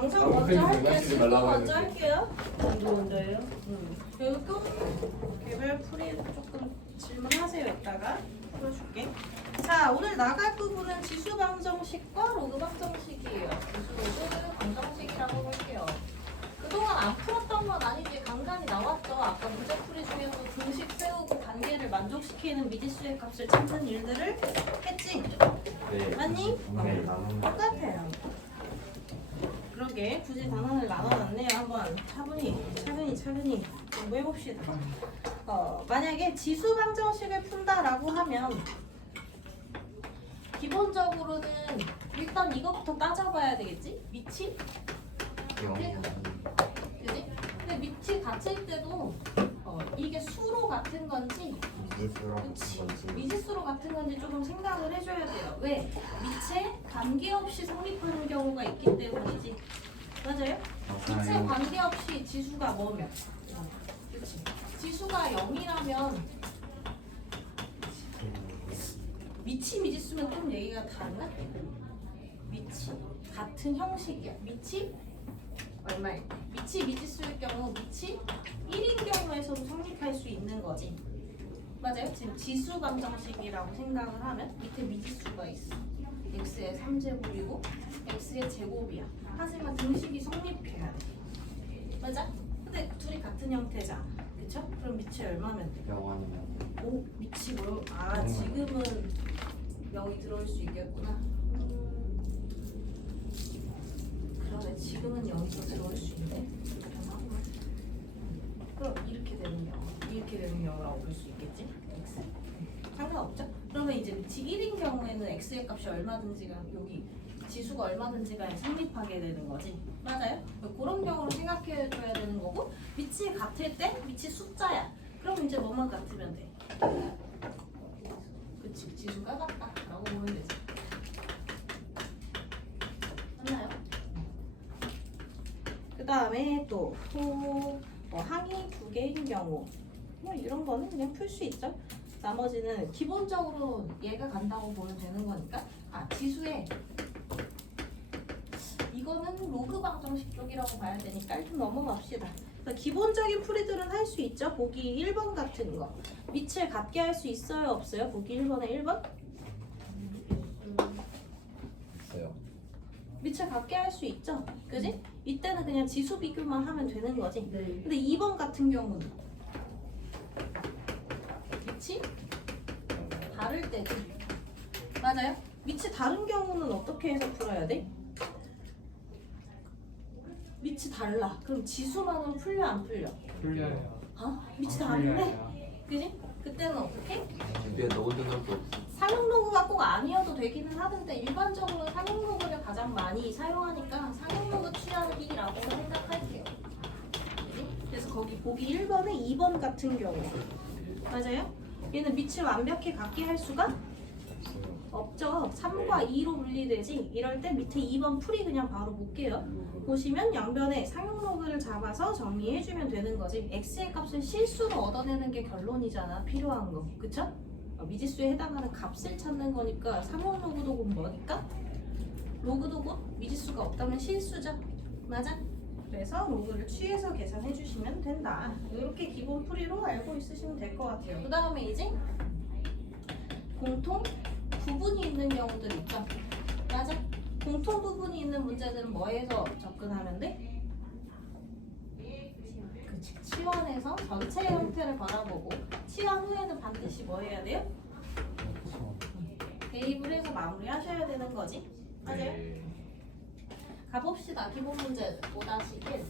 정상 먼저 할게요. 진도 먼저 할게요. 진도 먼저예요? 그리고 개별 풀이 조금 질문하세요. 이따가 풀어줄게. 자, 오늘 나갈 부분은 지수 방정식과 로그 방정식이에요. 지수 로그 방정식이라고 볼게요. 그동안 안 풀었던 건 아니지. 간간히 나왔죠. 아까 문제풀이 중에서 공식 세우고 단계를 만족시키는 미지수의 값을 찾는 일들을 했지? 네. 맞니? 네. 똑같아요. 그러게 굳이 단원을 나눠놨네요. 한번 차근히 공부해봅시다. 만약에 지수 방정식을 푼다라고 하면 기본적으로는 일단 이것부터 따져봐야 되겠지? 미치? 그지? 근데 미치 같을 때도 이게 수로 같은 건지 미지수로 같은 건지 조금 생각을 해줘야 돼요. 왜? 미치에 관계없이 성립하는 경우가 있기 때문이지. 맞아요? 미치에 관계없이 지수가 뭐면? 그치? 지수가 0이라면 미치 미지수면 좀 얘기가 다른가? 미치 같은 형식이야. 미치 얼마일 때? 미치 미지수일 경우 미치 1인 경우에서도 성립할 수 있는 거지. 맞아요? 지금 지수 방정식이라고 생각을 하면 밑에 미지수가 있어. x의 3제곱이고 x의 제곱이야. 하지만 등식이 성립해야 돼. 맞아? 근데 둘이 같은 형태잖아. 그쵸? 그럼 미치 얼마면 돼? 0 아니면 오, 미치 뭐? 아, 지금은 0이 들어올 수 있겠구나. 그러네, 지금은 0이 더 들어올 수 있네. 그럼 이렇게 되는 경우, 이렇게 되는 경우라고 볼 수 있겠지? x. 상관없죠? 그러면 이제 미치 1인 경우에는 x의 값이 얼마든지가 여기 지수가 얼마든지가 성립하게 되는 거지. 맞아요? 그런 경우를 생각해 줘야 되는 거고, 미치 같을 때 미치 숫자야. 그럼 이제 뭐만 같으면 돼? 그치, 지수가 같다 라고 보면 되지. 맞나요? 그 다음에 또 항이 두 개인 경우 뭐 이런 거는 그냥 풀 수 있죠. 나머지는 기본적으로 얘가 간다고 보면 되는 거니까. 지수에 이거는 로그 방정식 쪽이라고 봐야 되니까 일단 넘어갑시다. 그러니까 기본적인 풀이들은 할 수 있죠. 보기 1번 같은 거 밑을 같게 할 수 있어요? 없어요? 보기 1번에 1번? 있어요. 밑을 같게 할 수 있죠. 그지? 이때는 그냥 지수 비교만 하면 되는 거지. 근데 2번 같은 경우는 밑이 다를 때지. 맞아요? 밑이 다른 경우는 어떻게 해서 풀어야 돼? 밑이 달라. 그럼 지수만으로 풀려 안 풀려? 풀려요. 밑이 다른데? 그지? 그때는 어떻게? 위에 넣어둔 것도 없어. 상용 로그가 꼭 아니어도 되기는 하던데 일반적으로 상용 로그를 가장 많이 사용하니까 상용 로그 취하기라고 생각할게요. 그지? 그래서 거기 보기 1번에 2번 같은 경우 맞아요? 얘는 밑을 완벽히 같게 할 수가 없죠. 3과 2로 분리되지. 이럴 때 밑에 2번 풀이 그냥 바로 볼게요. 보시면 양변에 상용 로그를 잡아서 정리해주면 되는 거지. x의 값을 실수로 얻어내는 게 결론이잖아. 필요한 거. 그쵸? 미지수에 해당하는 값을 찾는 거니까 상용 로그도 곧 뭐니까? 로그도 곧 미지수가 없다면 실수죠. 맞아? 그래서 로그를 취해서 계산해 주시면 된다. 이렇게 기본 풀이로 알고 있으시면 될 것 같아요. 그 다음에 이제 공통 부분이 있는 경우들 있죠. 맞아? 공통 부분이 있는 문제들은 뭐에서 접근하면 돼? 그치. 치환해서 전체 형태를 바라보고 치환 후에는 반드시 뭐 해야 돼요? 대입을 해서 마무리하셔야 되는 거지. 맞아요? 가봅시다. 기본 문제 5-1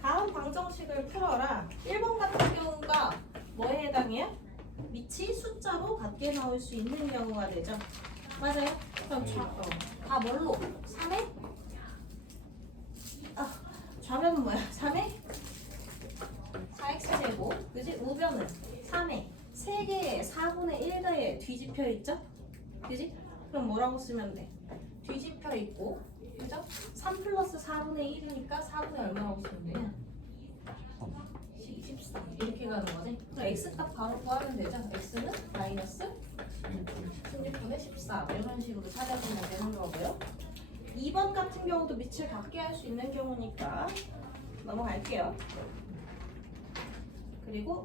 다음 방정식을 풀어라. 1번 같은 경우가 뭐에 해당해요? 밑이 숫자로 같게 나올 수 있는 경우가 되죠. 맞아요? 그럼 다 뭘로? 3에? 좌변은 뭐야? 3에? 4x제곱 그지? 우변은 3에 3개의 4분의 1에 뒤집혀 있죠? 그지? 그럼 뭐라고 쓰면 돼? 뒤집혀 있고 그죠? 3 플러스 4분의 1이니까 4분의 얼마라고 쓰면 되냐? 13 이렇게 가는 거지. 그럼 x값 바로 구하면 되죠. x는 마이너스 16분의 14 이런 식으로 찾아주면 되는 거고요. 2번 같은 경우도 밑을 같게 할 수 있는 경우니까 넘어갈게요. 그리고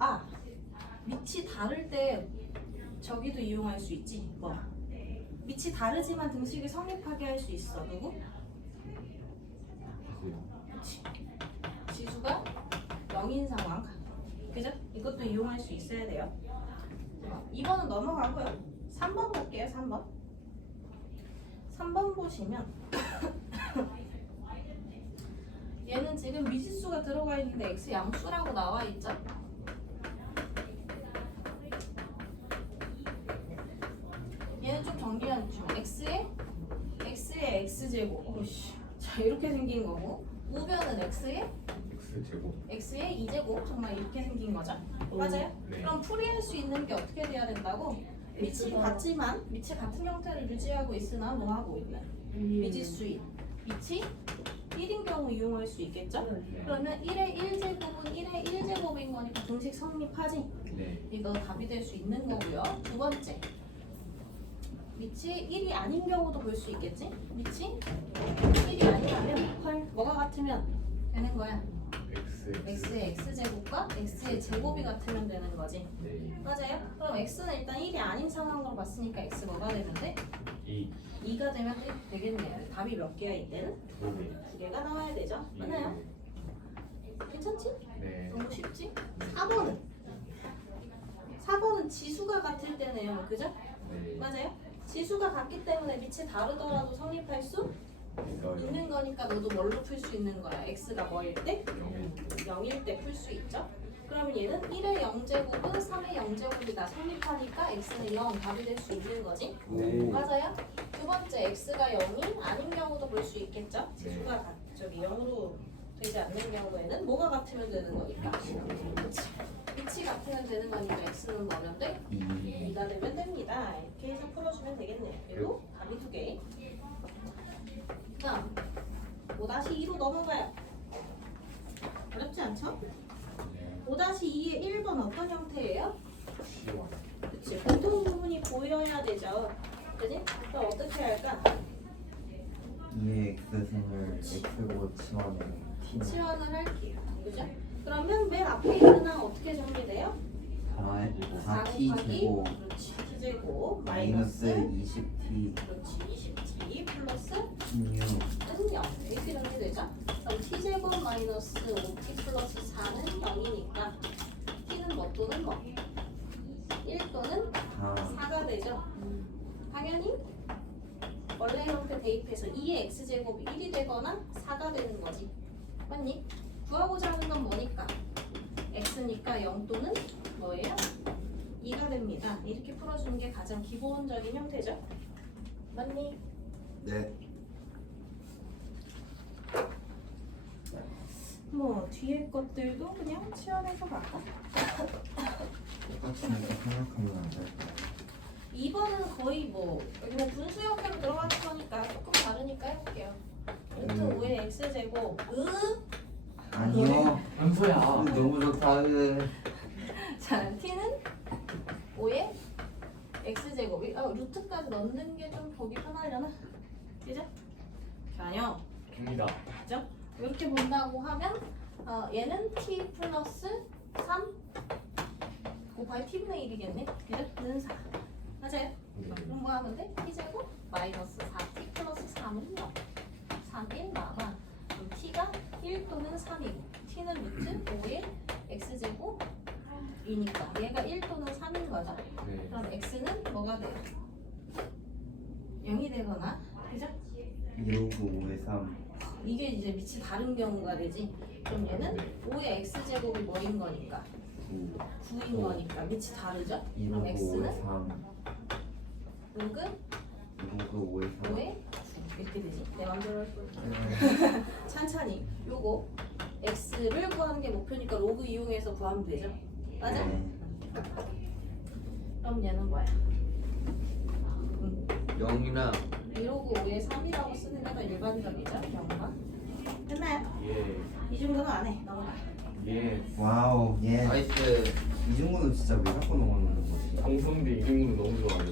밑이 다를 때 저기도 이용할 수 있지. 뭐 밑이 다르지만 등식이 성립하게 할 수 있어. 누구? 그치. 지수가 0인 상황. 그죠? 이것도 이용할 수 있어야 돼요. 2번은 넘어가고요. 3번 볼게요. 3번. 3번 보시면 얘는 지금 미지수가 들어가 있는데 x 양수라고 나와 있죠? 얘는 좀 정리해 주시면 x의 x제곱. 오씨. 자, 이렇게 생긴 거고 우변은 x의 X제곱. x의 2제곱. 정말 이렇게 생긴 거죠? 맞아요? 네. 그럼 풀이할 수 있는 게 어떻게 돼야 된다고? 밑이 같지만 밑이 같은 형태를 유지하고 있으나 뭐 하고 있는 미지수인 밑이 1인 경우 이용할 수 있겠죠? 그러면 1의 1제곱은 1의 1제곱인 거니까 등식 성립하지? 네. 이거 답이 될 수 있는 거고요. 두 번째, 밑이 1이 아닌 경우도 볼 수 있겠지? 밑이 1이 아니라면 헐 뭐가 같으면 되는 거야? x의 x제곱과 x의 제곱이 같으면 되는 거지. 네. 맞아요? 그럼 x는 일단 1이 아닌 상황으로 봤으니까 x 뭐가 되면 돼? 2가 되면 되겠네요. 답이 몇 개야 이때는? 2개가 나와야 되죠? 맞나요? 괜찮지? 네. 너무 쉽지? 4번은 지수가 같을 때네요. 그죠? 네. 맞아요? 지수가 같기 때문에 밑이 다르더라도 성립할 수 있는 거니까 너도 뭘로 풀 수 있는 거야? x가 뭐일 때? 0일 때 풀 수 있죠? 그러면 얘는 1의 0제곱은 3의 0제곱이 다 성립하니까 x는 0 답이 될 수 있는 거지? 네. 맞아요? 두 번째 x가 0이 아닌 경우도 볼 수 있겠죠? 지수가 저기 0으로 되지 않는 경우에는 뭐가 같으면 되는 거니까? 그치? 빛이 같으면 되는 거니까 x는 뭐면 돼? 2가 되면 됩니다. 이렇게 해서 풀어주면 되겠네요. 그리고 답이 2개. 다음 5-2로 넘어가요. 어렵지 않죠? 5-2의 1번 어떤 형태예요? 그치, 공통 부분이 보여야 되죠. 그지? 그럼 어떻게 할까? 2의 x승을 x로 치환해 t는 치환을 할게요. 그죠? 그러면 맨 앞에 있는 항 어떻게 정리돼요? 4t 제곱 그렇지, t제곱 마이너스 마이너스 20t 그렇지, 20t 플러스 16 0 이렇게 정리되죠? 그럼 t제곱 마이너스 5t 플러스 4는 0이니까 t는 뭐 또는 뭐? 1 또는 4가 되죠? 당연히 원래 형태 대입해서 2의 x제곱이 1이 되거나 4가 되는 거지. 맞니? 구하고자 하는 건 뭐니까? x니까 0 또는 뭐예요? 2가 됩니다. 이렇게 풀어주는 게 가장 기본적인 형태죠. 맞니? 네. 뭐 뒤에 것들도 그냥 치환해서 갈까? 똑같이 생각하면 안 될까요? 2번은 거의 뭐 그냥 분수 형태로 들어가는 거니까 조금 다르니까 해볼게요. 루트 5의 x제곱 아니요 은소야. 너무 좋다 자, t는 5의 x제곱 루트까지 넣는 게 좀 보기 편하려나? 그죠? 전혀 줍니다. 그죠? 이렇게 본다고 하면 얘는 t 플러스 3 곱하기 t분의 1이겠네? 그죠? 는 4 맞아요? 그럼 뭐 하면 돼? t제곱 마이너스 4t 플러스 3은 0 3인 남아 그럼 t가 1 또는 3이고 t는 루트 5의 x제곱이니까 얘가 1 또는 3인 거죠? 네. 그럼 x는 뭐가 돼요? 0이 되거나 그죠? 2로그 5의 3 이게 이제 밑이 다른 경우가 되지. 그럼 얘는 5의 x제곱이 뭐인 거니까 9인 거니까 밑이 다르죠? 그럼 2로그 5의 x는 3 로그 2로그 5의 3 5의 9 이렇게 되지. 내 맘대로 할 거야. 천천히 요거 x를 구하는 게 목표니까 로그 이용해서 구하면 되죠. 맞아? 그럼 얘는 뭐야? 0이나 1로그 5의 3이라고 쓰는 게 더 일반적이죠. 0과 됐나요? 예. 이 정도는 안 해. 넘어가. 예. 와우 예 나이스. 이중구는 진짜 왜 자꾸 넘어가는 거지? 방송대 이름으로 너무 좋아요.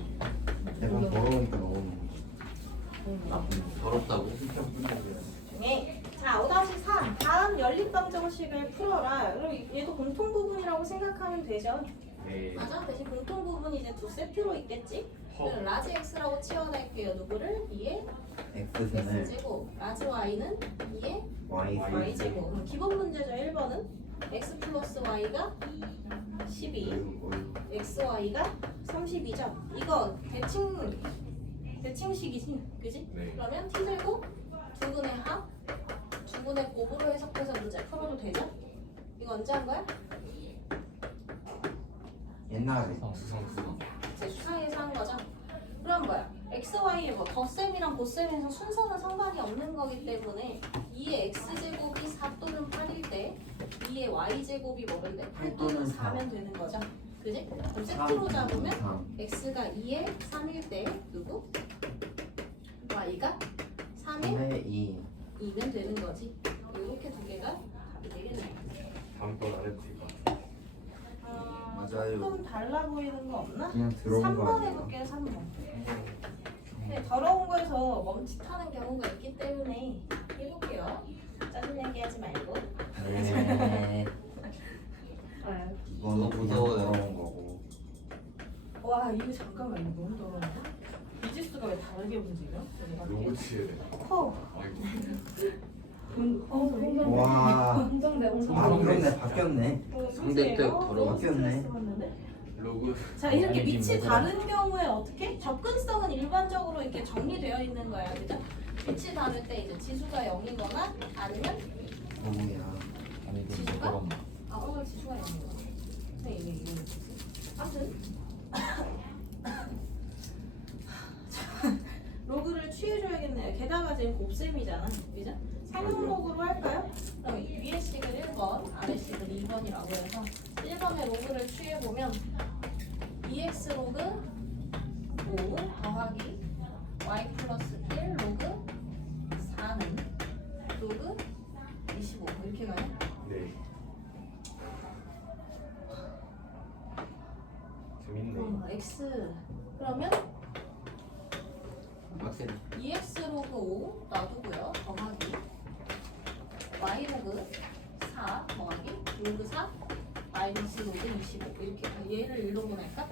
내가 더러우니까 넘어가는 거지 더럽다고? 네. 자, 5-3. 다음 연립방정식을 풀어라. 그럼 얘도 공통 부분이라고 생각하면 되죠. 네. 맞아? 대신 공통 부분이 이제 두 세트로 있겠지? 그럼 라지 x라고 치워낼게요. 누구를? 2의 X선을 x제곱. 라지 y는 2의 Y y제곱. 그럼 기본 문제죠. 1번은 x 플러스 y가 12, xy가 32죠. 이거 대칭식이지, 그지? 네. 그러면 t제곱 두분의 합, 두분의 곱으로 해석해서 문제 풀어도 되죠? 이거 언제 한 거야? 옛날에 수성. 제 수상에서 한 거죠? 그럼 뭐야? xy의 뭐 덧셈이랑 곱셈에서 순서는 상관이 없는 거기 때문에 2의 x제곱이 4 또는 8일 때 2의 y제곱이 뭐를 때? 8 또는 4면 되는 거죠? 그지? 그럼 세트로 잡으면 x가 2의 3일 때 누구? y가 3의 2면 되는 거지. 이렇게 두 개가 답이 되겠네. 다음 건 안 해도 될 것 같아. 맞아요. 조금 달라 보이는 거 없나? 그냥 들어온 거 3번 아니야? 해볼게요. 3번. 네, 더러운 거에서 멈칫하는 경우가 있기 때문에 해볼게요. 짜증내게 하지 말고. 네. 아유. 이거는 너무 그냥 무서워요. 들어온 거고. 와 이거 잠깐만 이거 너무 더러운데? 미지수가 왜 다르게 움직여? 로고 치야 돼. 커. 아이고. 와. 공정대 바뀌었네. 상대 때 더러워. 바뀌었네. 로고. 자 이렇게 밑이 다른 경우에 어떻게? 접근성은 일반적으로 이렇게 정리되어 있는 거야, 그죠? 밑이 다를 때 이제 지수가 0이거나 아니면 뭐야? 아니 지수가? 지수가 0이거나. 네 이게 아무튼 로그를 취해줘야겠네요. 게다가 지금 곱셈이잖아, 그죠? 상용로그로 할까요? 그럼 위에 식을 1번, 아래 식을 2번이라고 해서 1번의 로그를 취해보면 2x 로그 5 더하기 y 플러스 1 로그 4는 로그 25 이렇게 가요? 네. 재밌네. x 그러면 빡세네. 2x 로그 5 놔두고요. 더하기 y 로그 4 더하기 로그 4 마이너스 로그 25 이렇게 얘를 일로 보낼까?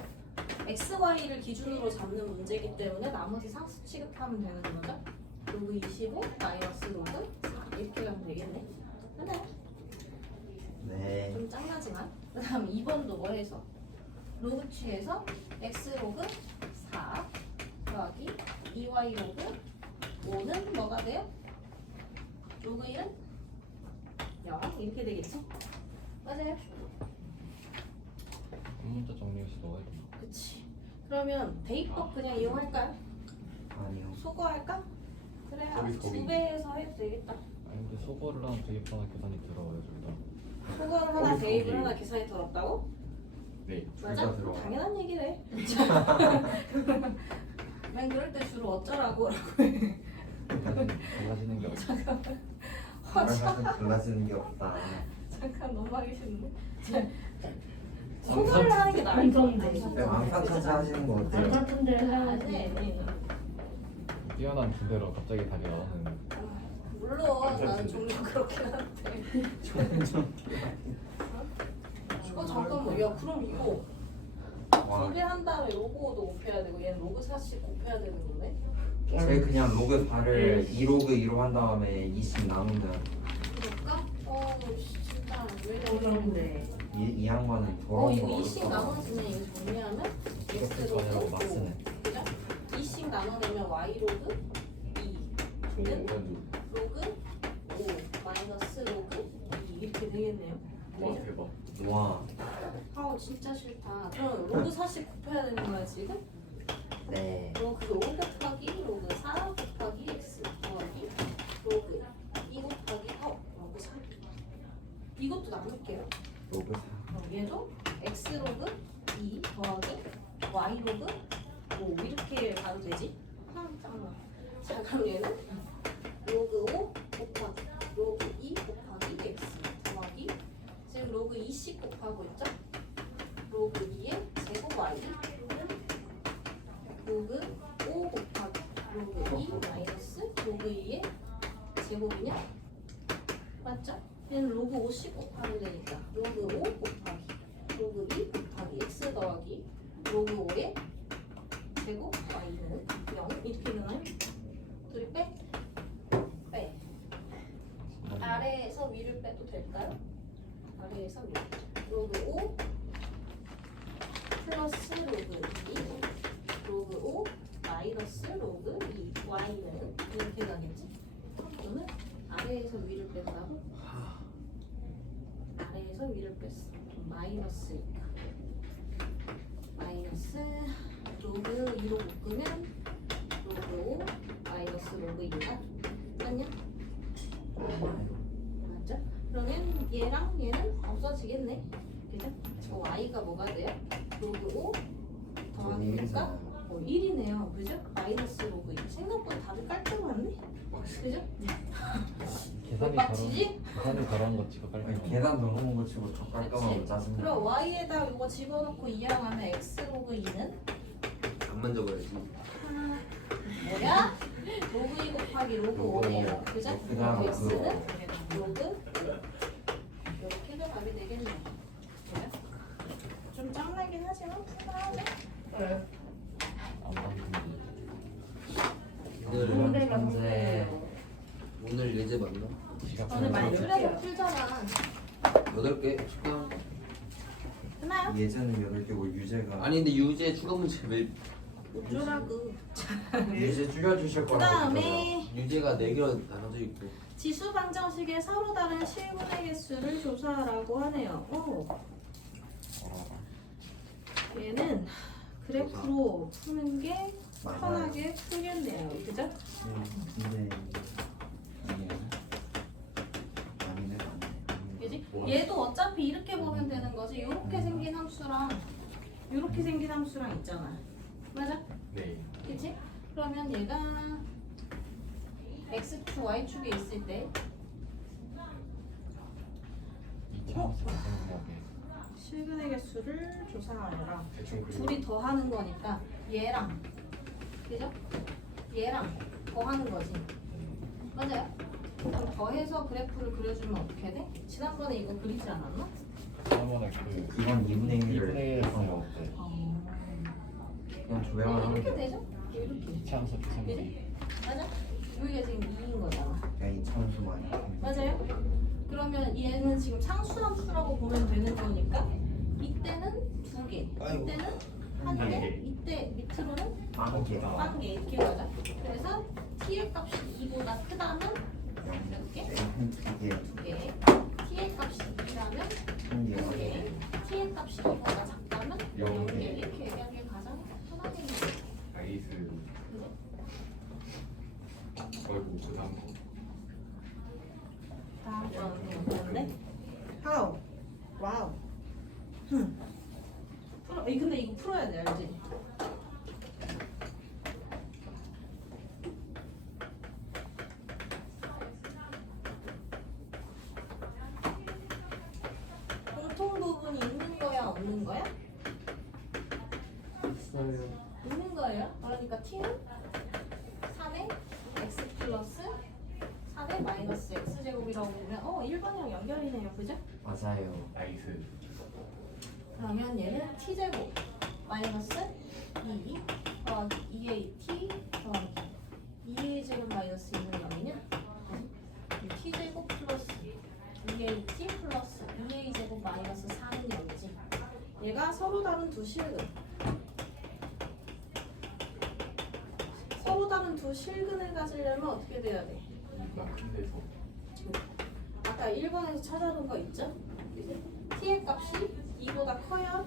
x, y를 기준으로 잡는 문제이기 때문에 나머지 상수 취급하면 되는 거죠. 로그 25 마이너스 로그 4 이렇게 가면 되겠네. 맞나요? 네. 좀 짱나지만 그 다음 2번도 뭐 해서 로그 취해서 x 로그 4 더하기 2y 로그 5는 뭐가 돼요? 로그 1은 0 이렇게 되겠죠? 맞아요? 문자 정리해서 넣어야 돼. 그치. 그러면 대입법 그냥 이용할까요? 아니요. 소거할까? 그래 거기. 2배에서 해도 되겠다. 아니 근데 소거를 하면 대입하나 계산이 들어가요 둘 다. 소거를 하나 대입을 하나 계산이 더럽다고? 네. 맞아? 둘다 들어가. 당연한 얘기래. 난 그럴 때 주로 어쩌라고 달라지는 게 없어. 달라지는 게 없다. 잠깐 너무 하기 싫은데. 소거를 하는 게 나을 것 같아. 네, 왕판타지 하시는 거 어때요? 아니, 뛰어난 주제로 갑자기 답이 나오는. 물론 나는 종종 그렇긴 한데. 잠깐만, 야 그럼 이거 와. 2배 한 다음에 로그도 곱해야 되고 얘는 로그 4씩 곱해야 되는 건데. 제 그냥 로그 4를 2로그 2로 한 다음에 2씩 나눈다. 그럴까? 진짜 왜 이러는데? 이 양반은 더러운 이거 거 2씩 어렵다. 나눠지면 이거 정리하면 이렇게 x 전혀로 로그 맞쓰네. 5 그죠? 2씩 나눠내면 y 로그 2는 로그 5 마이너스 로그 2 이렇게 되겠네요. 와 그죠? 대박. 와. 아우 진짜 싫다. 그럼 로그 4씩 곱해야 되는 거야 지금? 네. 로그 5 곱하기 로그 4 곱하기 x 더하기 로그 2 곱하기 로그 3 이것도 나눌게요. 로그 4. 얘도 x 로그 2 더하기 y 로그 5 이렇게 가도 되지? 짱나. 자 그럼 얘는 로그 5 곱하기 로그 2 곱하기 x 더하기 지금 로그 2씩 곱하고 있죠? 로그 2의 제곱 y는 로그 5 곱하기 로그 2 마이너스 제곱이냐? 맞죠? 얘는 로그 5 곱하면 되니까 로그 5 곱하기 로그 2 곱하기 x 더하기 로그 5의 제곱 y는 0 이렇게 되나요? 둘이 빼? 빼. 아래에서 위를 빼도 될까요? 아래에서 위 로그 5 플러스 로그 2 로그 5 마이너스 로그 2 y는 이렇게 가겠지? 또는 아래에서 위를 뺀다고? 아래에서 위를 뺐어. 마이너스니까 마이너스 로그 2로 묶으면 로그 5 마이너스 로그 2가 맞냐? 맞죠? 그러면 얘랑 얘는 없어지겠네. 그죠? 저 y가 뭐가 돼요? 로그 5 더하기니까 1이네요. 그죠? 마이너스 로그 2. 생각보다 답이 깔끔하네. 그죠? 계산이 빡치지? 계산이 잘하는 거 치고 아니, 깔끔해. 계단 넣어놓은 거 치고 더 깔끔하고 짜증나. 그럼 y에다 이거 집어넣고 이항하면 x 로그 2는 안만 적어야지. 뭐야? 로그 2 곱하기 로그 5네요. 그죠? 그다음 x는 로그 1. 이렇게도 답이 되겠네요. 그죠? 좀 짱나긴 하지만 푸근하죠? 안 맞는데. 오늘 현재 오늘 예제 맞나? 지갑 오늘 많이 사는 줄여서 풀잖아. 8개 추가. 끝나요? 예제는 8개고 유제가 아니 근데 유제 추가 문제 왜 어쩌라고. 유제 줄여주실 그 거라고 다음에 유제가 4개로 나눠져 있고. 지수 방정식의 서로 다른 실분의 개수를 조사하라고 하네요. 오. 얘는 그래프로 푸는 게 맞아요. 편하게 풀겠네요. 그죠? 근데 아니야. 아니네. 그지? 얘도 어차피 이렇게 보면 되는 거지. 이렇게 생긴 함수랑 이렇게 생긴 함수랑 있잖아. 맞아? 네. 그치? 그러면 얘가 x축, y축에 있을 때 2차 생각에 실근의 개수를 조사하여라. 대충 그리고 둘이 더하는 거니까 얘랑 그죠? 얘랑 더하는 거지. 맞아요? 그럼 더해서 그래프를 그려주면 어떻게 돼? 지난번에 이거 그리지 않았나? 저번에 그 이건 2분의 1을 2분의 1을 때 그냥 조회만 하면 이렇게 돼. 되죠? 이렇게. 2차 함수 그지? 계산기. 맞아? 이게 지금 2인 거잖아. 야, 이 참수만. 맞아요? 그러면 얘는 지금 상수함수라고 보면 되는 거니까 이때는 2개, 아이고. 이때는 1개, 이때 밑으로는 한 개. 1개 이렇게 가자. 그래서 t의 값이 2보다 크다면 몇 개? 2개. 2개. t의 값이 2라면 1개. 1개. t의 값이 2보다 작다면 0개. 0개. 이렇게 얘기하는 게 가장 편하겠네요. 나이스. 그죠? 아이고 그 다음 거. 다음 거는 뭐였네? How? 와우. 풀어. 근데 이거 풀어야 돼, 알지? 공통 부분이 있는 거야, 없는 거야? 있어요. 있는 거예요. 그러니까 t는 3의 x 플러스 3의 마이너스 x 제곱이라고 보면 1번이랑 연결이네요, 그죠? 맞아요. 나이스. 그러면 얘는 t제곱 마이너스 2 더하기 2at 더하기 2a 제곱 마이너스 2는 0이냐? t제곱 플러스 2at 플러스 2a 제곱 마이너스 4는 0이지. 얘가 서로 다른 두 실근. 서로 다른 두 실근을 가지려면 어떻게 돼야 돼? 나큰 데서. 아까 1번에서 찾아본 거 있죠? t의 값이 2보다 커야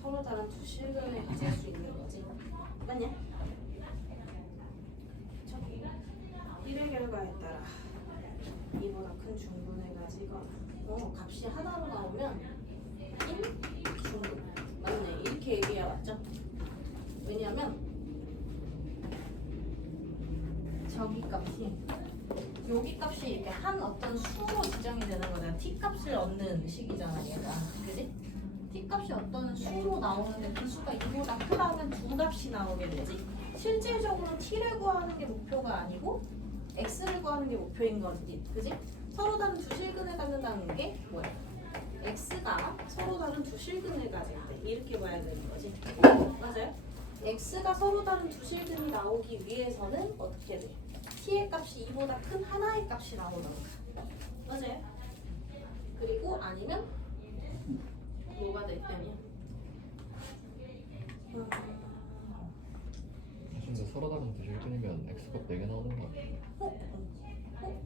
서로 다른 두 실근을 가질 수 있는 거지. 맞냐? 저기 1의 결과에 따라 2보다 큰 중분을 가지거나 값이 하나로 나오면 1 중분 맞네. 이렇게 얘기해야 맞죠? 왜냐면 저기 값이 여기 값이 이렇게 한 어떤 수로 지정이 되는 거잖아. t 값을 얻는 식이잖아 얘가. 그지? t 값이 어떤 수로 나오는데 그 수가 2보다 크다면 두 값이 나오게 되지. 실질적으로 t를 구하는 게 목표가 아니고 x를 구하는 게 목표인 거지, 그지? 서로 다른 두 실근을 갖는다는 게 뭐야? x가 서로 다른 두 실근을 가질 때 이렇게 봐야 되는 거지. 맞아요? x가 서로 다른 두 실근이 나오기 위해서는 어떻게 돼? t의 값이 2보다 큰 하나의 값이 나오던가. 맞아요? 그리고 아니면 뭐가 됐다면 근데 서로 다른 두 실근이면 x값 4개 나오는 거 아니야?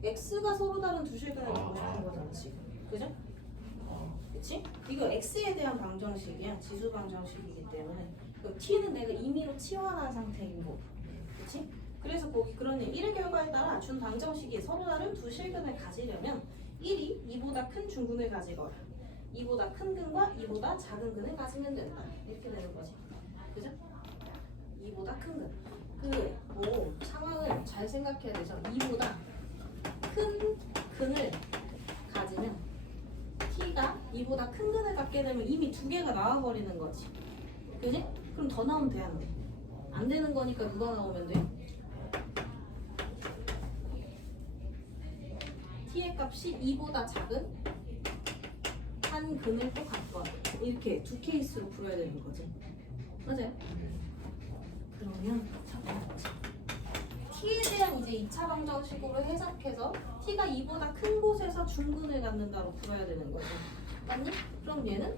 x가 서로 다른 두 실근을 아, 갖고 싶은 아. 거잖아 지금. 그죠? 아, 그치? 이거 x에 대한 방정식이야. 지수 방정식이기 때문에 그 t는 내가 임의로 치환한 상태인 거고. 그치? 그래서 거기 그런 1의 결과에 따라 준 방정식이 서로 다른 두 실근을 가지려면 1이 2보다 큰 중근을 가지거나 2보다 큰 근과 2보다 작은 근을 가지면 된다. 이렇게 되는 거지. 그죠? 2보다 큰 근. 뭐 상황을 잘 생각해야 되죠. 2보다 큰 근을 가지면 t가 2보다 큰 근을 갖게 되면 이미 두 개가 나와버리는 거지. 그지? 그럼 더 나오면 돼, 안 돼? 안 되는 거니까 누가 나오면 돼? t의 값이 2보다 작은 한 근을 또 갖고 와. 이렇게 두 케이스로 풀어야 되는 거지. 맞아요? 그러면 잠깐만. t에 대한 이제 2차 방정식으로 해석해서 t가 2보다 큰 곳에서 중근을 갖는다고 풀어야 되는 거지. 맞니? 그럼 얘는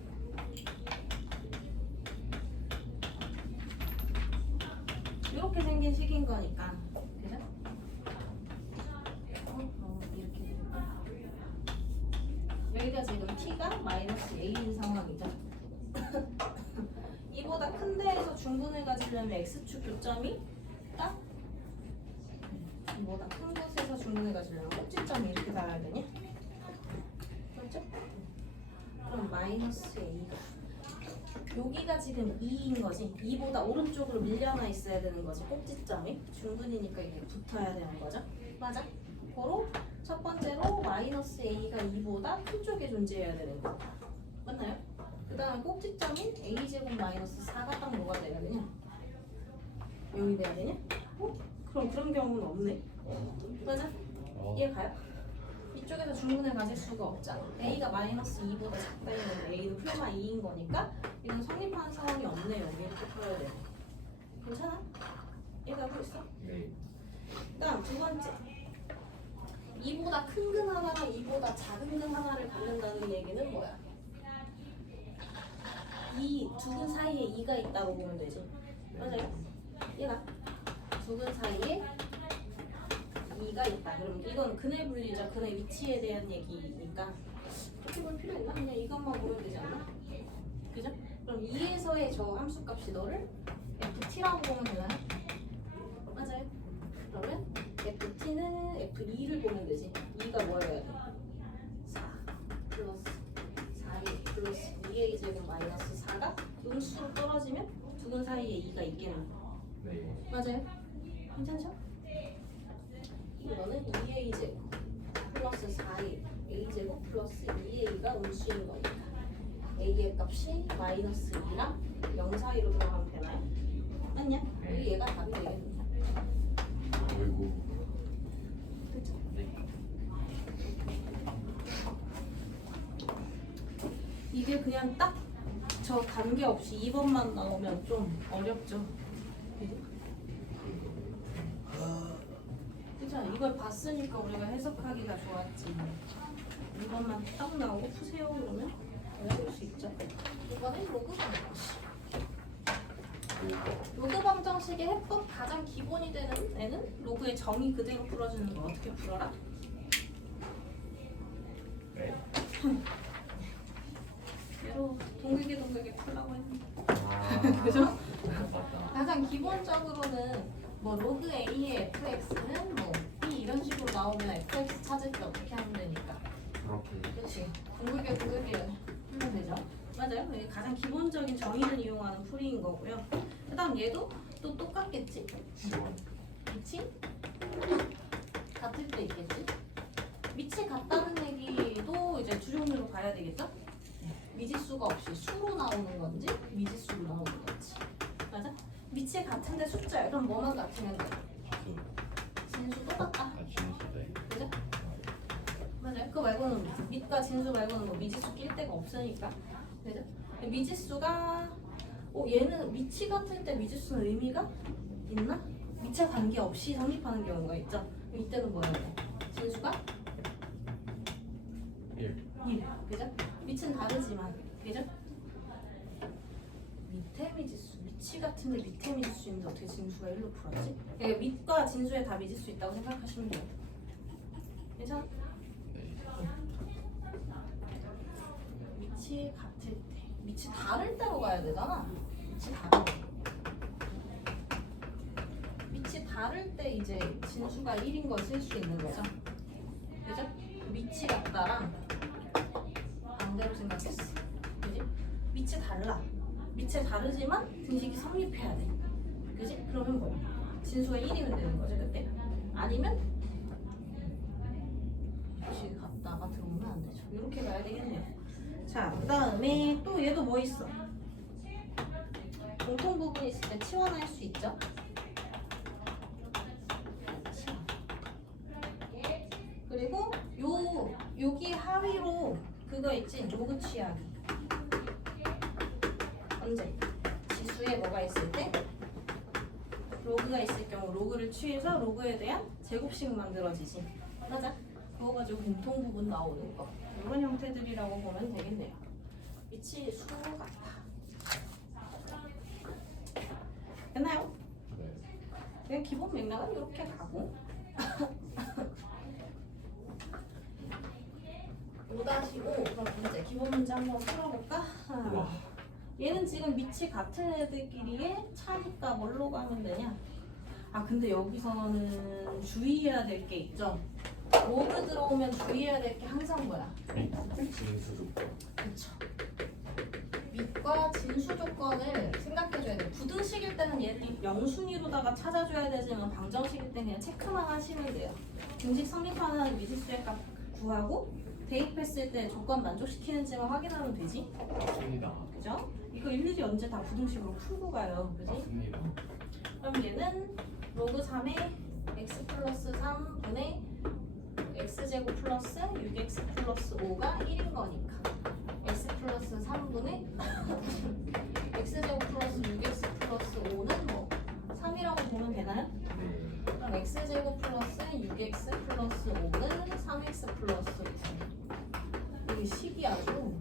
이렇게 생긴 식인 거니까. 그죠? 이렇게 되는 거야. 여기가 지금 t가 마이너스 a인 상황이죠. 이보다 큰 데에서 중근을 가지려면 x축 교점이 딱 이보다 큰 곳에서 중근을 가지려면 꼭지점이 이렇게 닿아야 되냐? 그렇죠? 그럼 마이너스 a가 여기가 지금 2인 거지. 2보다 오른쪽으로 밀려나 있어야 되는 거지. 꼭지점이 중근이니까 이게 붙어야 되는 거죠. 맞아? 고로 첫 번째로 마이너스 a가 2보다 큰 쪽에 존재해야 되는 거. 맞나요? 그 다음에 꼭지점인 a제곱 마이너스 4가 딱 뭐가 돼야 되냐? 여기 돼야 되냐? 그럼 그런 경우는 없네. 맞아? 이해 가요? 이쪽에서 중근을 가질 수가 없잖아. a가 마이너스 2보다 작다 했는데 a는 플러마 2인 거니까 이건 성립하는 상황이 없네요. 이렇게 풀어야 돼. 괜찮아? 이해가고 있어? 네. 그 다음 두 번째. 2보다 큰 근 하나랑 2보다 작은 근 하나를 갖는다는 얘기는 뭐야? 이 두 근 사이에 2가 있다고 보면 되지. 맞아요? 얘가 두 근 사이에 2가 있다. 그럼 이건 근의 분리죠. 근의 위치에 대한 얘기니까 그렇게 볼 필요 있나? 그냥 이것만 보면 되지 않나? 그죠? 그럼 2에서의 저 함수값이 너를 ft라고 보면 되나요? 맞아요? 그러면 ft는 f2를 보면 되지. 2가 뭐여야 돼? 4 플러스 4a 플러스 2a 제곱 마이너스 4가 음수로 떨어지면 두 근 사이에 2가 있겠네. 네. 맞아요? 괜찮죠? 이거는 2a 제곱 플러스 4a a 제곱 플러스 2a가 음수인 거니까 a의 값이 마이너스 2랑 0 사이로 들어가면 되나요? 맞냐? 여기 얘가 답이 되겠네. 어이구. 그쵸? 이게 그냥 딱 저 관계없이 2번만 나오면 좀 어렵죠. 그죠? 이걸 봤으니까 우리가 해석하기가 좋았지. 2번만 딱 나오고 푸세요 그러면 외울 수 있죠. 이번엔 로그 방정식. 로그 방정식의 해법 가장 기본이 되는 애는 로그의 정의 그대로 풀어주는 거. 어떻게 풀어라? 네. 얘로 동글게 풀라고 했는데. 아, 그죠? 맞다. 가장 기본적으로는 뭐 로그 a의 fx는 뭐 b 이런 식으로 나오면 fx 찾을 때 어떻게 하면 되니까. 그렇게. 그렇지. 동글게 풀면 되죠. 맞아요. 이게 가장 기본적인 정의를 이용하는 풀이인 거고요. 그다음 얘도 또 똑같겠지. 지원. 그치? 같을 때 있겠지. 밑이 같다는 얘기도 이제 두 종류로 봐야 되겠죠. 미지수가 없이 수로 나오는 건지 미지수로 나오는 건지. 맞아? 밑이 같은데 숫자야. 그럼 뭐만 같으면 돼? 수. 진수 똑같다. 아 진수네. 그죠? 맞아요. 그거 말고는 밑과 진수 말고는 뭐 미지수 낄 데가 없으니까. 그죠? 미지수가 얘는 밑이 같을 때 미지수는 의미가 있나? 밑에 관계없이 성립하는 경우가 있죠. 이때는 뭐야? 진수가 1. 1. 그죠? 밑은 다르지만. 그죠? 밑에 미지수. 밑이 같은데 밑에 미지수인데 어떻게 진수가 1로 풀었지? 그러니까 밑과 진수에 다 미지수 있다고 생각하시면 돼요. 괜찮아? 네. 밑이 같을 때. 밑이 다를 때로 가야 되잖아. 밑이 다를 때. 밑이 다를 때 이제 진수가 1인 걸 쓸 수 있는 거죠. 그죠? 밑이 같다랑 반대로 생각했어. 그지? 밑이 달라. 밑이 다르지만 등식이 성립해야 돼. 그지? 그러면 뭐야? 진수가 1이면 되는 거죠, 그때? 아니면 밑이 같다가 들어오면 안 되죠. 이렇게 가야 되겠네요. 자, 그 다음에 또 얘도 뭐 있어? 공통 부분이 있을 때 치환할 수 있죠? 그리고 여기 하위로 그거 있지? 로그 취하기. 언제? 지수에 뭐가 있을 때? 로그가 있을 경우 로그를 취해서 로그에 대한 제곱식 만들어지지. 맞아? 그거 가지고 공통 부분 나오는 거. 이런 형태들이라고 보면 되겠네요. 밑이 수 같다. 됐나요? 네. 그냥 기본 맥락은 이렇게 가고 5-5 그럼 문제 기본 문제 한번 풀어볼까? 우와. 얘는 지금 밑이 같은 애들끼리의 차니까 뭘로 가면 되냐? 아 근데 여기서는 주의해야 될 게 있죠. 로그 들어오면 주의해야 될 게 항상 뭐야? 진수 조건. 그쵸. 밑과 진수 조건을 생각해줘야 돼. 부등식일 때는 얘를 영순위로다가 찾아줘야 되지만 방정식일 때는 그냥 체크만 하시면 돼요. 등식 성립하는 미지수의 값 구하고 대입했을 때 조건 만족시키는지만 확인하면 되지. 맞습니다. 그죠? 이거 일일이 언제 다 부등식으로 풀고 가요. 그지? 맞습니다. 그럼 얘는 로그 3에 x 플러스 3분의 x제곱 플러스 6x 플러스 5가 1인 거니까 x 플러스 3분의 x제곱 플러스 6x 플러스 5는 뭐 3이라고 보면 되나요? 네. 그럼 x제곱 플러스 6x 플러스 5는 3x 플러스 9 여기 10이 아주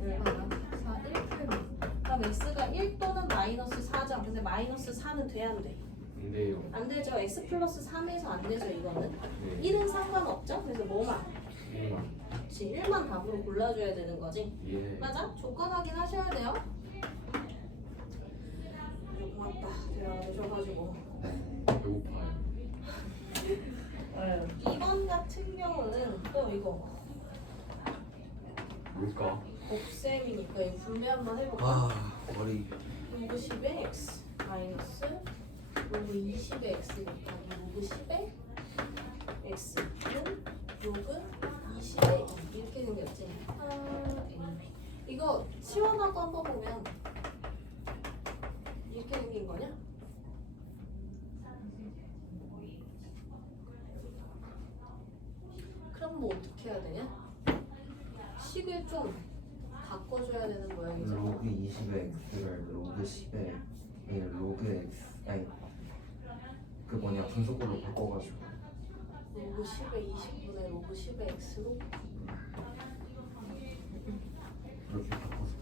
얼마나? 4, 1 풀면 그럼 x가 1 또는 마이너스 4죠. 근데 마이너스 4는 돼야 안 돼? 안 돼요. 안 되죠. x 플러스 3에서 안 되죠. 이거는 네. 1은 상관없죠. 그래서 뭐만? 네. 그치 1만 답으로 골라줘야 되는 거지. 예. 맞아? 조건 확인하셔야 돼요. 고맙다. 대화해주셔가지고 배고파요. 2번 같은 경우는 또 이거 뭘까? 곱셈이니까 이거 분배 한번 해볼까? 아 머리. 로그 10의 x 마이너스 로그 20의 x 곱하기 로그 10의 x는 로그 20의 2 이렇게 생겼지. 이거 치환하고 한번 보면 이렇게 생긴 거냐? 그럼 뭐 어떻게 해야 되냐? 식을 좀 바꿔줘야 되는 모양이죠. 로그 20의 x를 로그 10의 로그 x 아니 그 뭐냐 분속으로 바꿔가지고 로그 10의 20분의 로그 10의 x로 이렇게 바꿔서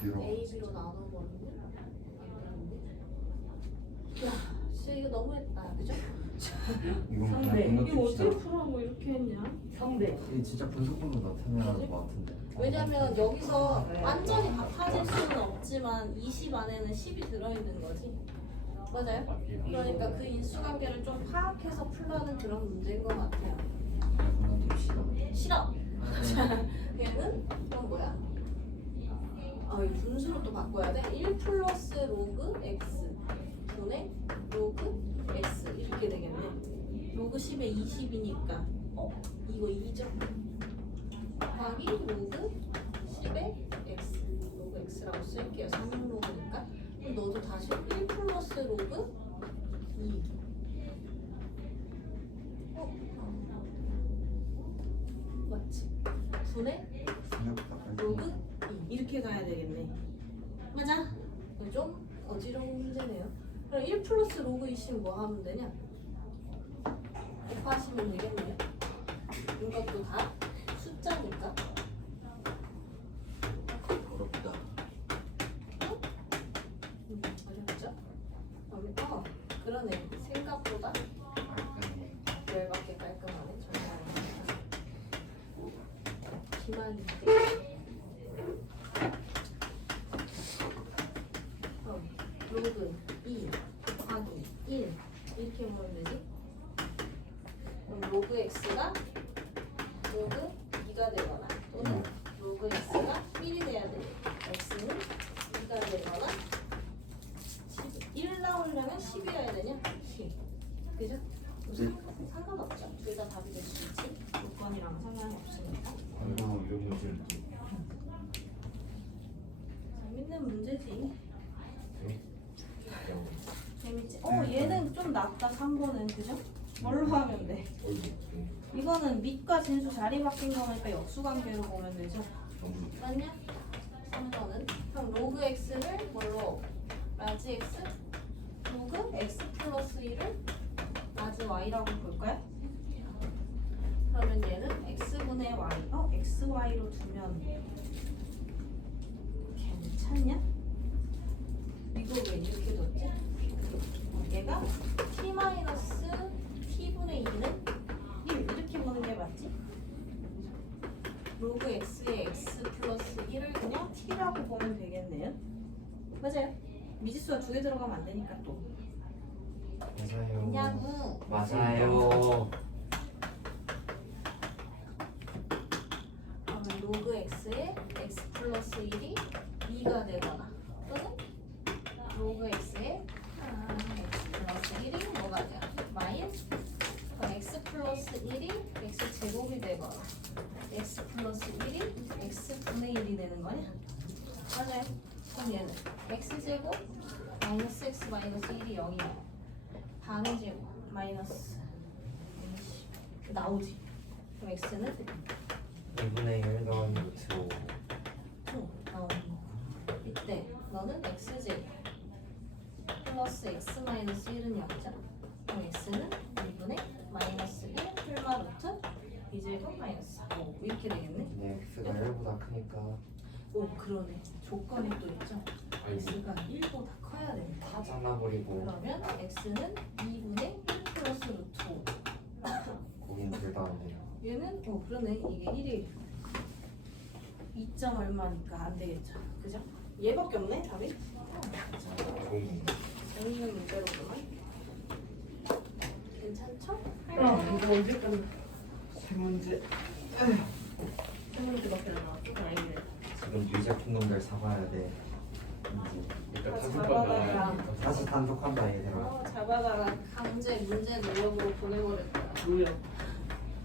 들어. A, B로 나눠버리면 안 되는데? 야, 진짜 이거 너무했다, 그죠? 이건 그냥 이거 어떻게 건너뛰시다. 풀어하고 이렇게 했냐? 3배. 이게 진짜 분속으로 나타내는 것 같은데. 왜냐면 여기서 완전히 같아질 수는 없지만 20 안에는 10이 들어있는 거지. 맞아요? 그러니까 그 인수관계를 좀 파악해서 풀라는 그런 문제인 것 같아요. 건너뛰시다. 싫어! 얘는 그럼 뭐야? 이거 분수로 또 바꿔야 돼? 1 플러스 로그 x 분의 로그 x 이렇게 되겠네. 로그 10에 20이니까 이거 2죠? 곱하기 로그 10에 x 로그 x라고 쓸게요. 상용 로그니까. 그럼 너도 다시 1 플러스 로그 2 맞지? 분의 생각보다 빨리. 로그 2 이렇게 가야 되겠네. 맞아? 좀 어지러운 문제네요. 그럼 1 플러스 로그 2는 뭐 하면 되냐? 곱하시면 되겠네요. 이것도 다 숫자니까. 어렵다. 어렵죠? 그러네. 생각보다 깔끔해. 열받게 깔끔하네. 정말. 기만인데. 로그 2 곱하기 1 이렇게 보면 되지? 그럼 로그 x가 로그 2가 되거나 또는 로그 x가 1이 돼야 돼. x는 2가 되거나 1 나오려면 10이어야 되냐? 10. 그죠? 상관없죠. 둘 다 답이 될 수 있지. 조건이랑 상관이 없으니까. 이런 문제는 재밌는 문제지. 그냥 재밌지? 얘는 좀 낫다. 3번은 그죠? 뭘로 하면 돼? 이거는 밑과 진수 자리 바뀐 거니까 역수관계로 보면 되죠. 맞냐? 3번은 그럼 로그 x를 뭘로? 라지 x? 로그 x 플러스 1을 라지 y라고 볼까요? 그러면 얘는 x분의 y xy로 두면 괜찮냐? 이거 왜 이렇게 뒀지? 얘가 t 마이너스 t분의 2는 1 이렇게 보는 게 맞지? 로그 x의 x 플러스 1을 그냥 t라고 보면 되겠네요. 맞아요. 미지수가 2개 들어가면 안 되니까 또. 맞아요. 왜냐고. 맞아요. 그러면 로그 x의 x 플러스 1이 2가 되거나 또는 로그 x의 x 플러스 1이 뭐가 돼요? 마이너스 x 플러스 1이 x 제곱이 되거나 x 플러스 1이 x 분의 1이 되는 거냐? 맞아요. 그럼 얘는 x 제곱 마이너스 x 마이너스 1이 0이야. 반의 제곱 마이너스 나오지. 그럼 x는 2분의 1 더하기 루트 5. 나오는 거. 이때 너는 x제곱 플러스 x 마이너스 1은 0이잖아. 그럼 x는 2분의 마이너스 1 풀마 루트 b제곱 마이너스 5 이렇게 되겠네. 네, x가 1보다 크니까. 오 그러네. 조건이 또 있죠. x가 1보다 커야 돼. 다 잘라버리고 그러면 x는 2분의 1 플러스 루트 5. 거긴 둘 다 안 돼요. 얘는 그러네. 이게 1이 2점 얼마니까 안 되겠죠. 그죠? 얘밖에 없네 답이. 재밌는 문제로구만. 괜찮죠? 이거 언제 끝나? 세 문제. 세 문제밖에 안 나왔어. 다행이네. 지금 유제품 놈들 잡아야 돼. 이제 일단 잡아다가 다시 단속한다 얘들아. 잡아다가 강제 문제 노력으로 보내버릴 거야. 뭐야?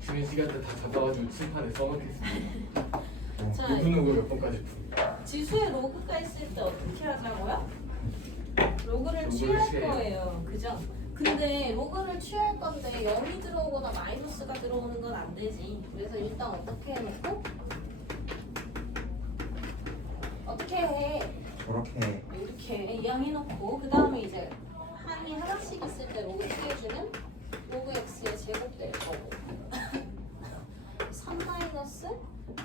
쉬는 시간대 다 잡아가지고 칠판에 써놓겠습니다. 자, 누구누구 몇 번까지 푸. 지수에 로그가 있을 때 어떻게 하자고요? 로그를 로그를 취할 취해요. 거예요. 그죠? 근데 로그를 취할 건데 0이 들어오거나 마이너스가 들어오는 건 안 되지. 그래서 일단 어떻게 해놓고 어떻게 해? 저렇게 이렇게 이양해놓고 그 다음에 이제 한이 하나씩 있을 때 로그 취해주면 로그 x의 제곱 될 거고 3 마이너스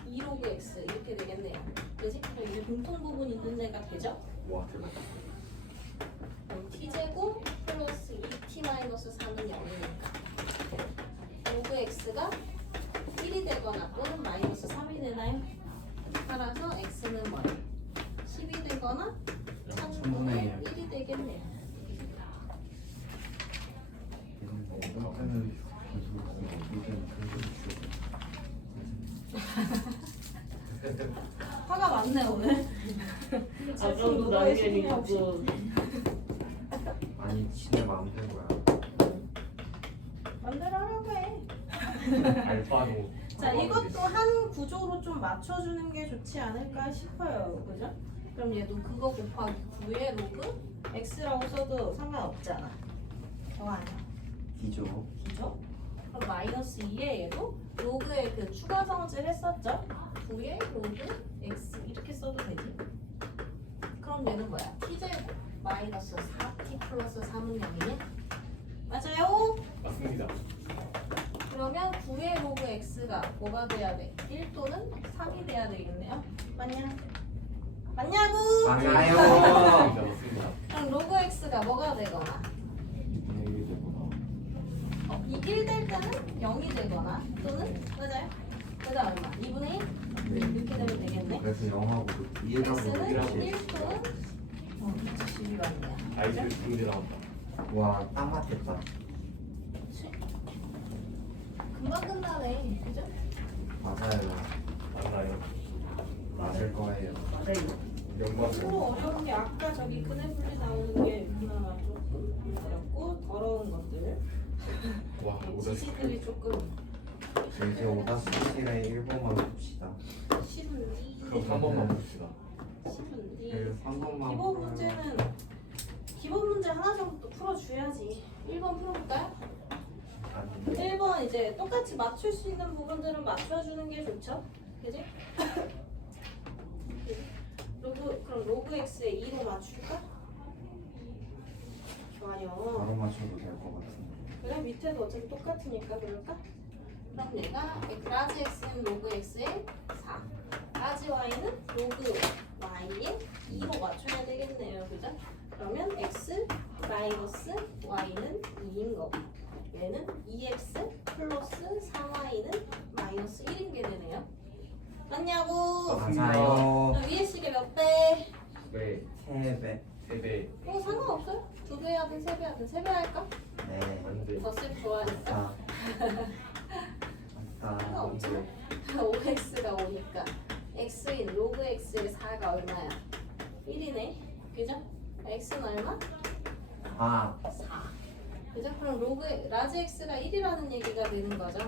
2 로그 x 이렇게 되겠네요. 그지? 그럼 이제 공통 부분 있는 데가 되죠? 와 대박. 그럼 t제곱 플러스 2t 마이너스 4는 0이니까 로그 x가 1이 되거나 또는 마이너스 3이 되나요? 따라서 x는 뭐예요? 10이 되거나 3분의 1이 되겠네요. 이건 뭐 깜짝을 화가 많네 오늘. 아, 좀 나중에 이거 아니 지네 마음대로야. 맘대로 하라고 해. 알바노. 자 자, 이것도 한 구조로 좀 맞춰주는 게 좋지 않을까 싶어요. 그죠? 그럼 얘도 그거 곱하기 9의 로그 x라고 써도 상관없잖아. 더 아니야. 기조. 그죠? 그럼 마이너스 2에 얘도 로그의 그 추가 성질 했었죠? 9의 로그 x 이렇게 써도 되지. 그럼 얘는 뭐야? t제곱 마이너스 4t 플러스 3은 0이네? 맞아요? 맞습니다. 그러면 9의 로그 x가 뭐가 돼야 돼? 1 또는 3이 돼야 되겠네요. 맞냐? 맞냐고? 맞아요. 맞습니다. 맞습니다. 그럼 로그 x가 뭐가 되거나 이 1 될 때는 0이 되거나 또는 맞아요? 그다음 얼마? 2분의 1? 이렇게 되면 되겠네. 그래서 영하고 1하고 x는 이라고. 1 또는 12 맞네요. 아이들 문제 나온다. 와, 딱 맞겠다. 그치? 금방 끝나네. 그죠? 맞아요. 맞나요? 맞을 거예요. 맞아요. 영광. 서로 어려운 게 아까 저기 그네블리 나오는 게 그나마 조금 어렵고 더러운 것들 와, 오다 지시들이 조금 이제 5-7에 1번만 봅시다. 싫은지 그럼 한 번만 봅시다. 싫은지 그래서 3번만 기본 문제는 기본 문제 하나 정도 풀어줘야지. 1번 풀어볼까요? 아니 1번 이제 똑같이 맞출 수 있는 부분들은 맞춰주는 게 좋죠? 그지? 그럼 로그 x에 2로 맞출까? 좋아요. 바로 맞춰도 될 것 같은데. 그래 밑에도 어차피 똑같으니까 그럴까? 그럼 얘가 라지 x는 로그 x에 4 라지 y는 로그 y에 2로 맞춰야 되겠네요. 그죠? 그러면 x 마이너스 y는 2인 거고 얘는 2x 플러스 3y는 마이너스 1인 게 되네요. 맞냐고? 맞아요. 그럼 위에 시계 몇 배? 네, 3배. 3배. 상관없어요. 2배 하든 3배 하든 3배 할까? 네. 완전. 더셉 좋아하니까 맞다. 맞다. 상관없죠. 5x가 오니까 x인 로그 x의 4가 얼마야? 1이네. 그죠? x는 얼마? 아, 4. 그죠? 그럼 로그 라지 x가 1이라는 얘기가 되는 거죠.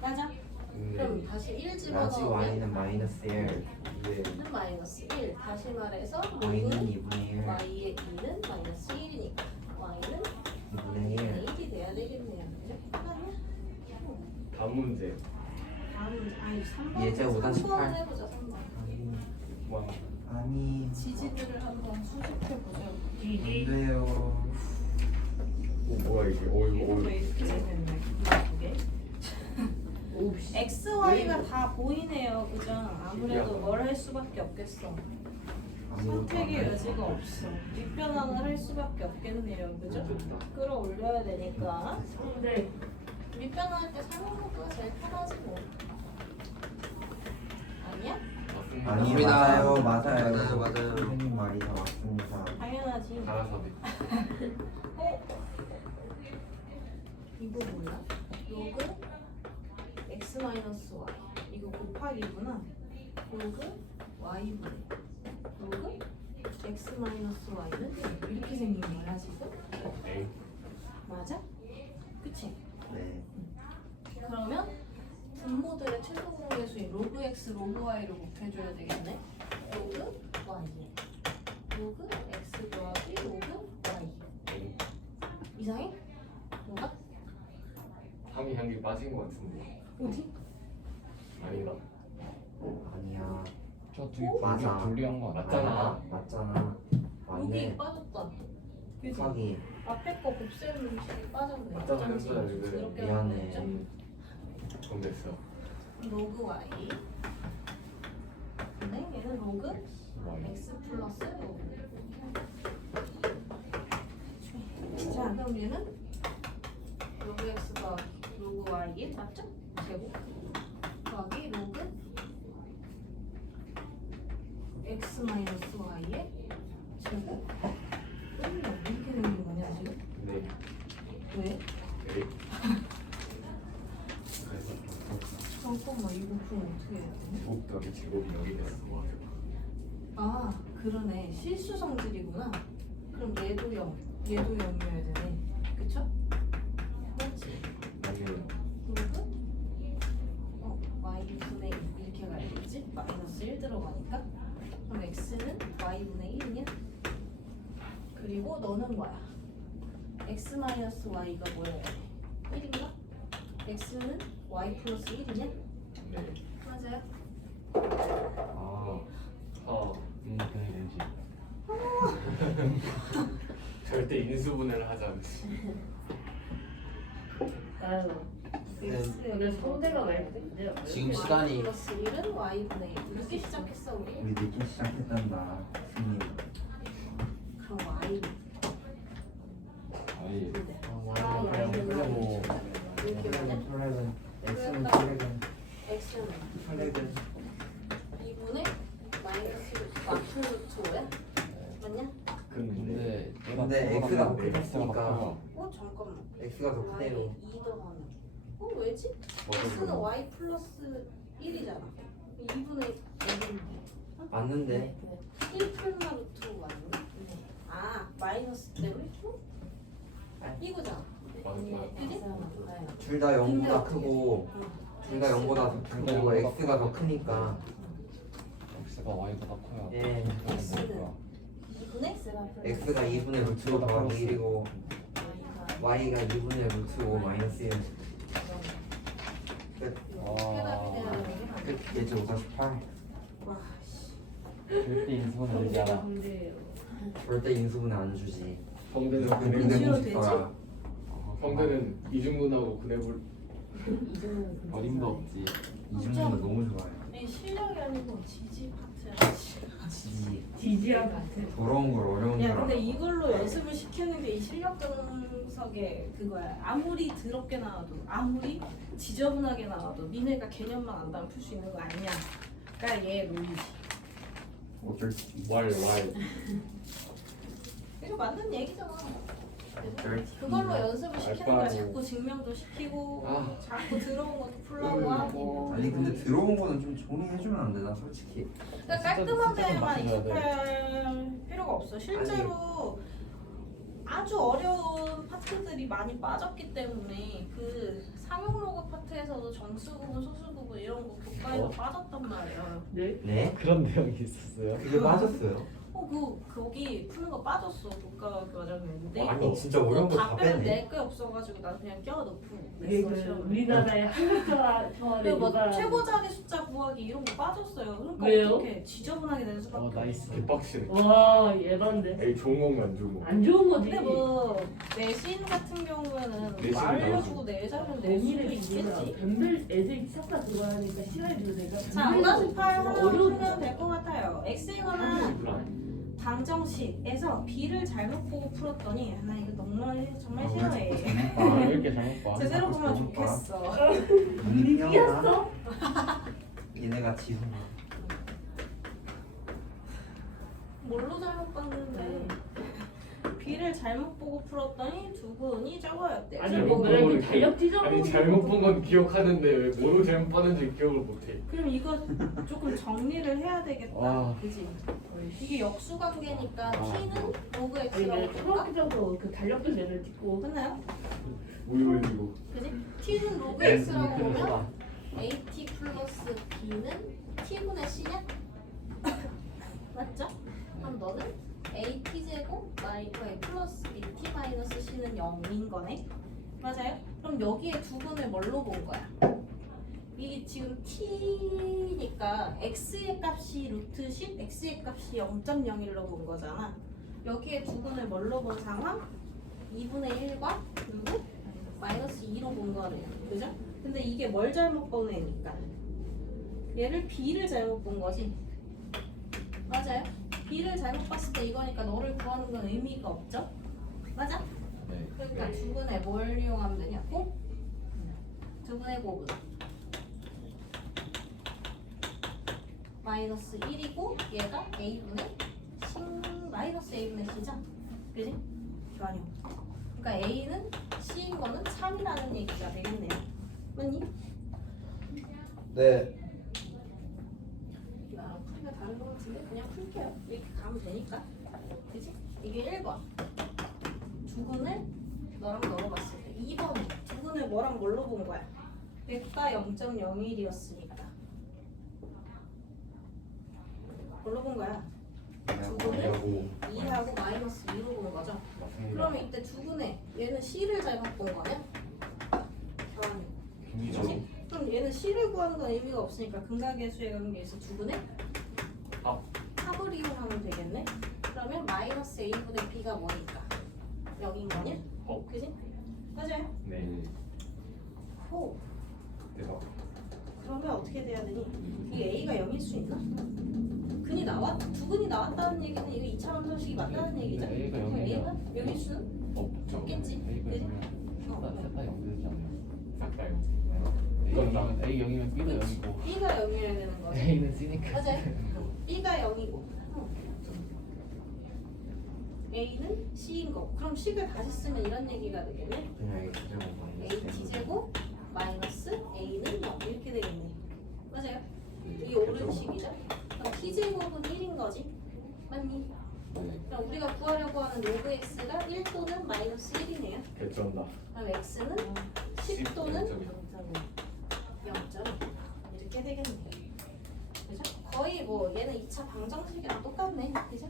맞아? 그럼 다시 1 라지 집어넣으면 y는 마이너스 1. 네. 는 마이너스 1. 다시 말해서 y는 로그 2분의 1. y의 2는 마이너스 1이니까 y는 2분의 1. 1이 돼야 되겠네요. 그죠? 아니야? 다음 문제. 다음 문제. 아니 3번. 예제 5-8. 3번을 해보자. 3번. 아니, 와, 아니, 지지들을 한번 수집해보자. 안 돼요. 오, 뭐야 이게? 오, 이거 왜 이렇게 생겼네? 이게? 오씨. X, Y가 다 보이네요. 그죠? 아무래도 뭘 할 수밖에 없겠어. 선택의 여지가 없어. 뒷변환을 할 수밖에 없겠네요. 그죠? 끌어올려야 되니까. 네. 윗변환할 때 상호가 제일 편하지 뭐. 아니야? 맞습니다. 아니, 맞습니다. 맞아요. 맞아요. 맞아요, 맞아요. 선생님 말이 다 맞습니다. 당연하지. 알아서 돼. 이거 몰라? 로그 x 마이너스 y 이거 곱하기구나. 로그 y분의 로그 x 마이너스 y는 이렇게 생긴 거야 지금? 에이. 맞아? 그치? 네. 그러면 분모들의 최소 공개수인 로그 x 로그 y를 곱해줘야 되겠네. 로그 y 로그 x 더하기 로그 y 에이. 이상해? 뭐가? 3이 향기 빠진 것 같은데. 어디? 아니다. 아니야. 저 둘이 맞아. 분리한 거 맞잖아. 맞잖아. 여기 맞네. 빠졌다. 그치? 곱하기. 앞에 거 곱셈 음식이 빠졌네. 맞잖아, 어쩐지 맞잖아, 이거. 그렇게 미안해. 나왔죠? 그럼 됐어. 로그 y. 근데 얘는 로그 Y. x 플러스 로그. 자, 그럼 얘는 로그 x 더하기 로그 y 맞죠? 제곱 더하기 로그 x 마이너스 y의 제곱. 이렇게 되는 거냐 지금? 네. 왜? 에이. 그래서 잠깐만 이거 그럼 어떻게 해야 되니? 제곱 더하기 제곱이 여기 됐어. 와, 아 그러네 실수 성질이구나. 그럼 얘도 0 얘도 0이어야 되네. 그쵸? 맞지? 아니면 로그? 그리고 너는 뭐야? x 마이너스 y가 뭐예요? 1인가? x는 y 플러스 1이냐? 네. 맞아요? 아 왠지. 절대 인수분해를 하지 않지. 아유. 오늘 성대가 맑은데. 지금 시간이 플러스 1은 y분의 1 이렇게 시작했어 우리? 우리 늦게 시작했단다 승리. 그럼 y 아니. 그냥 뭐 이렇게 되냐? 플래그 X는 그러니까 플래그 x는 플래그 2분의 마이너스 마플 루트 5야? 맞냐? 근데 근데 X가 더 크니까 어 잠깐만 X가 더 y 크대요. 2 더하면 어 왜지? x는 y 플러스 1이잖아 2분의 1인데 맞는데 1 풀마 루트 5 아니니? 아 마이너스 때문에? 이거잖아 그지? 둘 다 0보다 크고 둘 다 0보다 더 크고 X가 더 크니까 X가 Y보다 커요. 예 x는 2분의 X가 2분의 루트 5 더하기 1이고 Y가 2분의 루트 5 마이너스 1 끝. 끝. 예제 548 절대 인수분해 되지 성대가 않아. 성대예요. 절대 인수분해 안 주지. 성대는 근데 분해. 인수로 무식 거야. 성대는 이중분하고 분해불. 이제는 어림도 없지. 이중분도 너무 좋아요. 이 실력이 아니고 지지 파트야 지지. 지지랑 같은. 더러운 걸 어려운 야 줄 근데 알아. 이걸로 연습을 시키는 게 이 실력 정석의 그거야 아무리 더럽게 나와도 아무리 지저분하게 나와도 니네가 개념만 안다면 풀 수 있는 거 아니냐 그러니까 얘 논리지 어쩔 수 있어. 왈. 이거 맞는 얘기잖아 어쩔 수 그걸로 있어. 연습을 시키는 거야 자꾸 증명도 시키고 아. 자꾸 들어온 것도 풀라고 하고 아니 근데 들어온 거는 좀 정리해주면 안 되나 솔직히. 그러니까 깔끔한 진짜 좀 데만 맞춰줘야 돼. 익숙할 필요가 없어 실제로 아주 어려운 파트들이 많이 빠졌기 때문에 그 상용 로그 파트에서도 정수 구분, 소수 구분 이런 거 교과에서 빠졌단 말이야. 네. 네? 그런 내용이 있었어요? 그게 빠졌어요. 거기 푸는 거 빠졌어 교과 과정인데. 아니 진짜 어려운 거 다 답변은 뺐네. 내 게 없어가지고 난 그냥 껴놓고 이게 그 우리나라의 한글자와 그리고 뭐 누가 최고자리 숫자 구하기 이런 거 빠졌어요. 그러니까 왜요? 어떻게 지저분하게 낼 수밖에 나이스. 없어. 개빡치네. 와 예반데. 에이 좋은 건가 안 좋은 거. 안 좋은 거지. 근데 뭐 내신 같은 경우에는 내신 알려주고 내자면 낼 수도 내일의 기계가 있겠지. 변별 애들이 싹다 그거 하니까 시간이 들으니까. 자, 5-8 하나 어려운 풀면 될 것 같아요. X이거나 방정식에서 B를 잘못 보고 풀었더니 나 이거 정말 싫어해. 아, 왜 이렇게 잘못 봐? 제대로 보면 좋겠어. 눈이 띄었어? 얘네가 지성아. 뭘로 잘못 봤는데 B를 잘못 보고 풀었더니 두근이 적어였대. 아니 잘못 뭐 본 이렇게 거를 달력 찢어보고 아니 잘못 본 건 기억하는데 왜 뭐로 잘못 봤는지 기억을 못해. 그럼 이거 조금 정리를 해야 되겠다. 와. 그지? 이게 역수관계니까 아. T는 로그 아니 X라고 내가 볼까? 초등학교도 그 달력도 맨날 찍고 끝나요? 우유 올리고. 그지? T는 로그 네, X라고 보면 AT 플러스 B는 T분의 C냐? 맞죠? 그럼 너는 AT 제곱 플러스 BT 마이너스 C는 0인 거네? 맞아요? 그럼 여기에 두분을 뭘로 본 거야? 이게 지금 T니까 X의 값이 루트 10, X의 값이 0.01로 본 거잖아. 여기에 두분을 뭘로 본 상황? 2분의 1과 그리고 마이너스 2로 본 거네요. 그죠? 근데 이게 뭘 잘못 본 애니까? 얘를 B를 잘못 본 거지. 맞아요? B를 잘못 봤을 때 이거니까 너를 구하는 건 의미가 없죠? 맞아? 네. 그러니까 두분의 뭘 이용하면 되냐고? 두분의 곱은 마이너스 1이고 얘가 A분의 마이너스 A분의 C죠? 그지? 좋아요. 그러니까 A는 C인 거는 3이라는 얘기가 되겠네요. 맞니? 네. 나랑 풀이가 다른 것 같은데 그냥 풀게요. 이렇게 가면 되니까. 그지? 이게 1번. 두근을 너랑 넣어봤을 때 2번. 두근을 뭐랑 뭘로 본 거야? 100과 0.01이었으니까. 뭘로 본 거야? 두근을 2 하고 마이너스 2로 본 거죠. 맞습니다. 그러면 이때 두근에 얘는 C를 잘못 본 거냐? 교환. 그치? 그럼 얘는 C를 구하는 건 의미가 없으니까 근각의 수에 관계에서 두근에 합을 이용하면 되겠네? 그러면 마이너스 A분의 B가 뭐니까? 0인 거냐? 그지? 맞아요? 네. 호. 대박. 그러면 어떻게 돼야 되니? 이 A가 0일 수 있나? 두근이 나왔다는 얘기는 이거 2차 함수식이 맞다는 얘기죠? 근데 A가 그럼 0이면 A가 0일 수는? 없죠. 없겠지. A가 그지? 0이면 셋다 0 되지 않아요? 싹 다요. 이건 나면 A 0이면 B도 0이고 B가 0이어야 되는 거지. A는 C니까 맞아요. B가 0이고 A는 C인 거고. 그럼 C를 다시 쓰면 이런 얘기가 되겠네. 그냥 A 제곱 마이너스 A T제곱 마이너스 A는 0 이렇게 되겠네. 맞아요. 이게 옳은 식이죠. 그럼 T제곱은 1인 거지. 맞니? 네. 그럼 우리가 구하려고 하는 로그 X가 1 또는 마이너스 1이네요. 개쩐다. 그럼 X는 10 또는 0점 이렇게 되겠네. 그죠? 거의 뭐 얘는 2차 방정식이랑 똑같네. 그죠?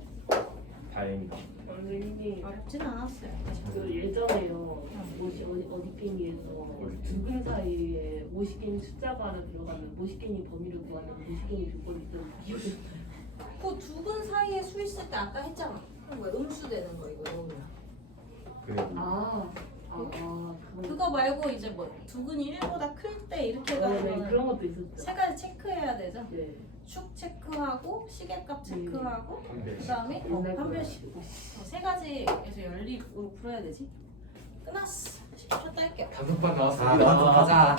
다행이다. 선생님 어렵진 않았어요. 그 예전에요 어디 게임에서 두근 사이에 모시게임 숫자가 하나 들어가면 모시게임 범위를 구하는 모시게임 조건이 있었는데 그 두 분 사이에 수 있을 때 아까 했잖아. 그럼 왜 음수 되는 거 이거 이러면. 그거 말고 이제 뭐 두근이 1보다 클 때 이렇게 네, 가면 그런 것도 있었죠. 세 가지 체크해야 되죠. 네. 축 체크하고 시계값 체크하고 네. 그다음에 옛날 판별식 세 가지에서 연립으로 풀어야 되지. 끝났어. 쉬었다 할게요. 단속반 아 나왔습니다. 가자